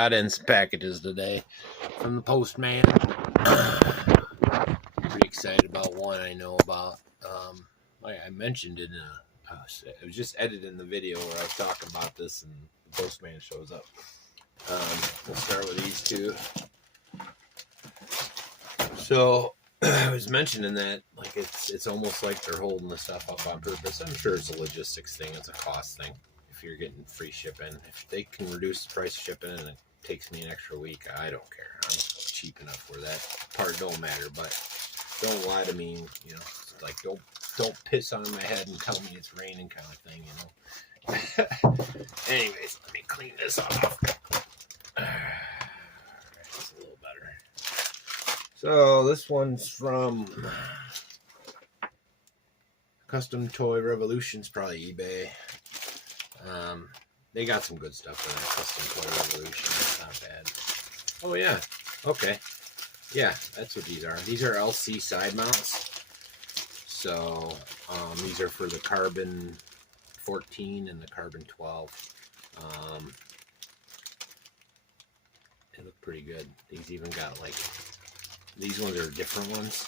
Got in some packages today from the postman. Pretty excited about one I know about. I mentioned it in I was just editing the video where I was talking about this and the postman shows up. We'll start with these two. So I was mentioning that like it's almost like they're holding the stuff up on purpose. I'm sure it's a logistics thing. It's a cost thing. If you're getting free shipping, if they can reduce the price of shipping and it takes me an extra week, I don't care. I'm cheap enough where that part don't matter. But don't lie to me. You know, like don't piss on my head and tell me it's raining kind of thing. You know. Anyways, let me clean this off. It's a little better. So this one's from Custom Toy Revolutions, probably eBay. They got some good stuff in there. Custom Toy Revolution, it's not bad. Oh yeah, okay, yeah, that's what these are. These are LC side mounts. So these are for the carbon 14 and the carbon 12. They look pretty good. These even got like, these ones are different ones.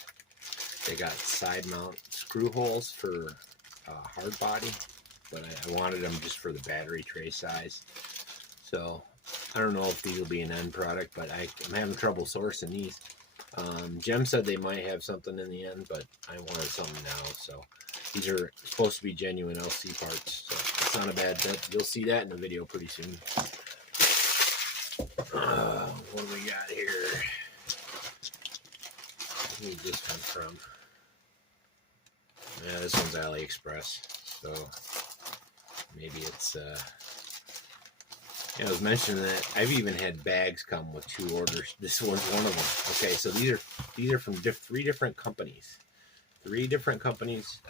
They got side mount screw holes for hard body, but I wanted them just for the battery tray size. So I don't know if these will be an end product, but I'm having trouble sourcing these. Jem said they might have something in the end, but I wanted something now. So these are supposed to be genuine LC parts, so it's not a bad bet. You'll see that in the video pretty soon. What do we got here? Who is this one from? Yeah, this one's AliExpress. So maybe it's yeah, I was mentioning that I've even had bags come with 2 orders. This one's one of them. Okay, so these are from three different companies. 3 different companies.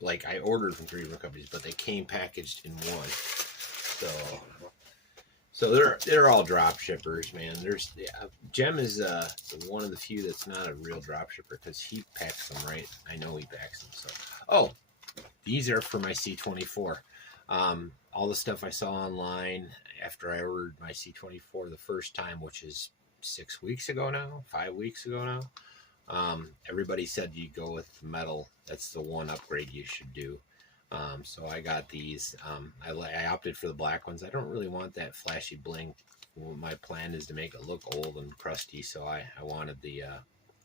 Like I ordered from 3 different companies, but they came packaged in one. So they're all drop shippers, man. Jem is one of the few that's not a real drop shipper because he packs them right. I know he packs them. So these are for my C24. All the stuff I saw online after I ordered my C24 the first time, which is 6 weeks ago now, 5 weeks ago now. Everybody said you go with metal. That's the one upgrade you should do. So I got these. I opted for the black ones. I don't really want that flashy bling. My plan is to make it look old and crusty, so I wanted the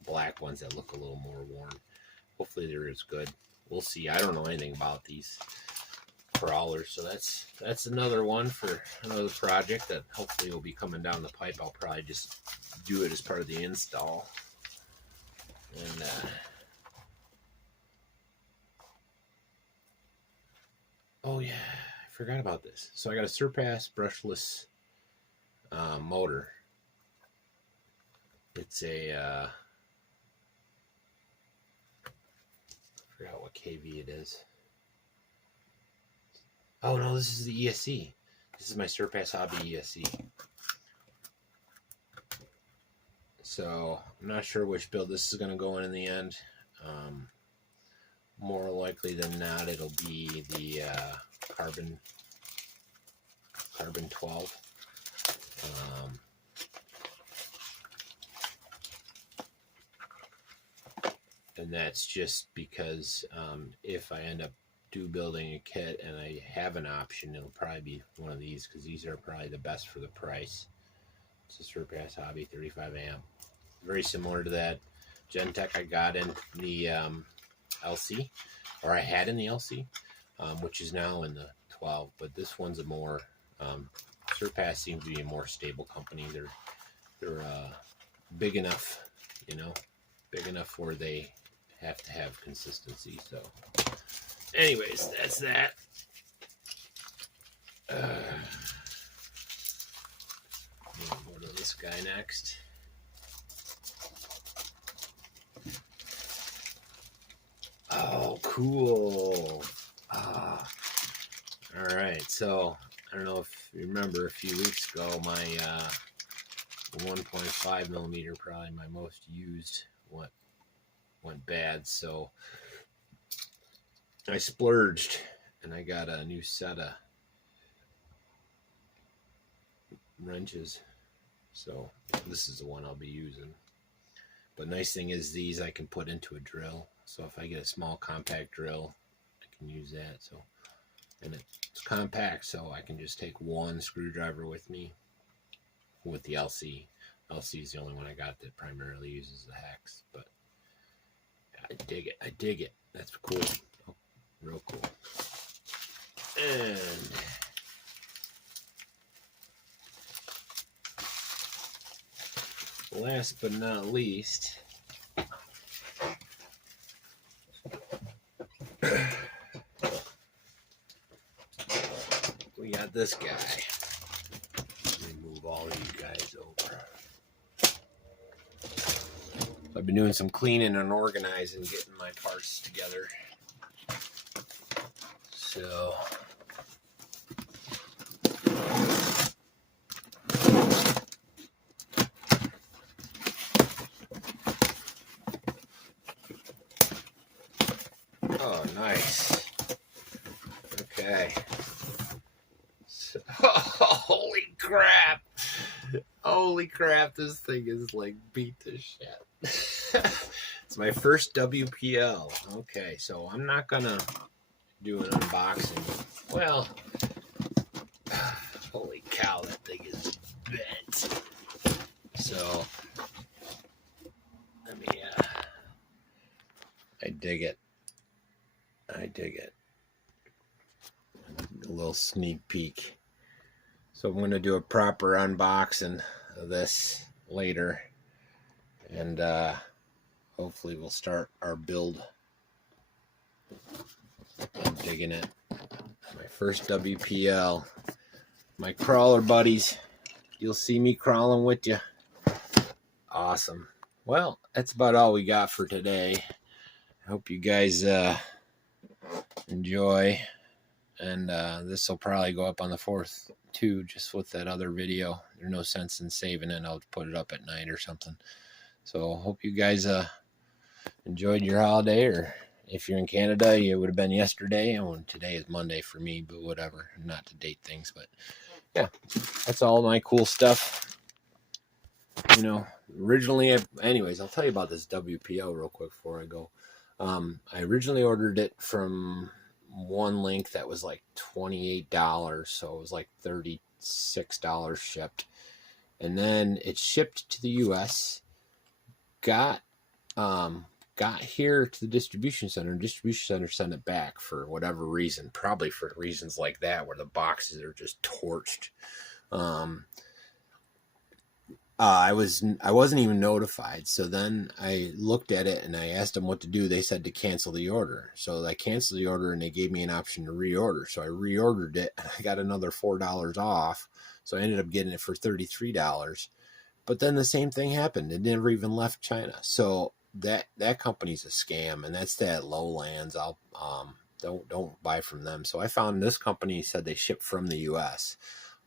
black ones that look a little more worn. Hopefully they're as good. We'll see. I don't know anything about these crawlers, so that's another one for another project that hopefully will be coming down the pipe. I'll probably just do it as part of the install. And oh yeah, I forgot about this. So I got a Surpass brushless motor. It's a I forgot what kV it is. Oh no, this is the ESC. This is my Surpass Hobby ESC. So I'm not sure which build this is going to go in the end. More likely than not, it'll be the carbon 12. And that's just because if I end up building a kit and I have an option, it'll probably be one of these because these are probably the best for the price. It's a Surpass Hobby 35 amp. Very similar to that Gentech I got in the LC, or I had in the LC, which is now in the 12. But this one's a more Surpass seems to be a more stable company. They're big enough, you know, big enough where they have to have consistency. So anyways, that's that. We'll go to this guy next. Oh, cool. All right. So I don't know if you remember a few weeks ago, my 1.5 millimeter, probably my most used, went bad. So I splurged and I got a new set of wrenches. So this is the one I'll be using. But nice thing is these I can put into a drill. So if I get a small compact drill, I can use that. So, and it's compact, so I can just take one screwdriver with me with the LC. LC is the only one I got that primarily uses the hex, but I dig it. I dig it. That's cool. Oh, real cool. And last but not least, we got this guy. Let me move all of you guys over. I've been doing some cleaning and organizing, getting my parts together. So oh, nice. Okay. So, holy crap. Holy crap, this thing is like beat to shit. It's my first WPL. Okay, so I'm not gonna do an unboxing. Well, holy cow, that thing is bent. So, let me, I dig it. I dig it. A little sneak peek. So I'm going to do a proper unboxing of this later. And hopefully we'll start our build. I'm digging it. My first WPL. My crawler buddies. You'll see me crawling with you. Awesome. Well, that's about all we got for today. I hope you guys enjoy. And this will probably go up on the 4th too, just with that other video. There's no sense in saving it. I'll put it up at night or something. So hope you guys enjoyed your holiday, or if you're in Canada, it would have been yesterday. And today is Monday for me, but whatever. Not to date things, but yeah, that's all my cool stuff. You know, originally, anyways, I'll tell you about this WPO real quick before I go. I originally ordered it from one link that was like $28, so it was like $36 shipped, and then it shipped to the US, got here to the distribution center, and distribution center sent it back for whatever reason, probably for reasons like that where the boxes are just torched. I wasn't even notified. So then I looked at it and I asked them what to do. They said to cancel the order. So I canceled the order and they gave me an option to reorder. So I reordered it and I got another $4 off. So I ended up getting it for $33. But then the same thing happened. It never even left China. So that company's a scam, and that's that Lowlands. I'll don't buy from them. So I found this company said they ship from the US.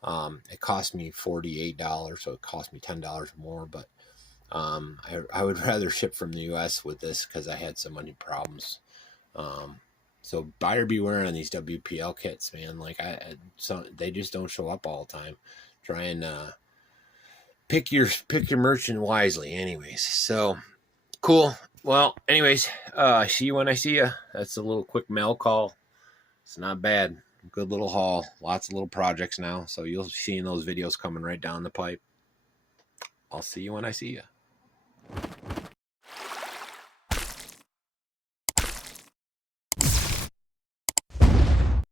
It cost me $48, so it cost me $10 more, but I would rather ship from the US with this because I had so many problems. So buyer beware on these WPL kits, man. Like they just don't show up all the time. Try and pick your merchant wisely, anyways. So cool. Well, anyways, see you when I see you. That's a little quick mail call. It's not bad. Good little haul. Lots of little projects now. So you'll see those videos coming right down the pipe. I'll see you when I see you.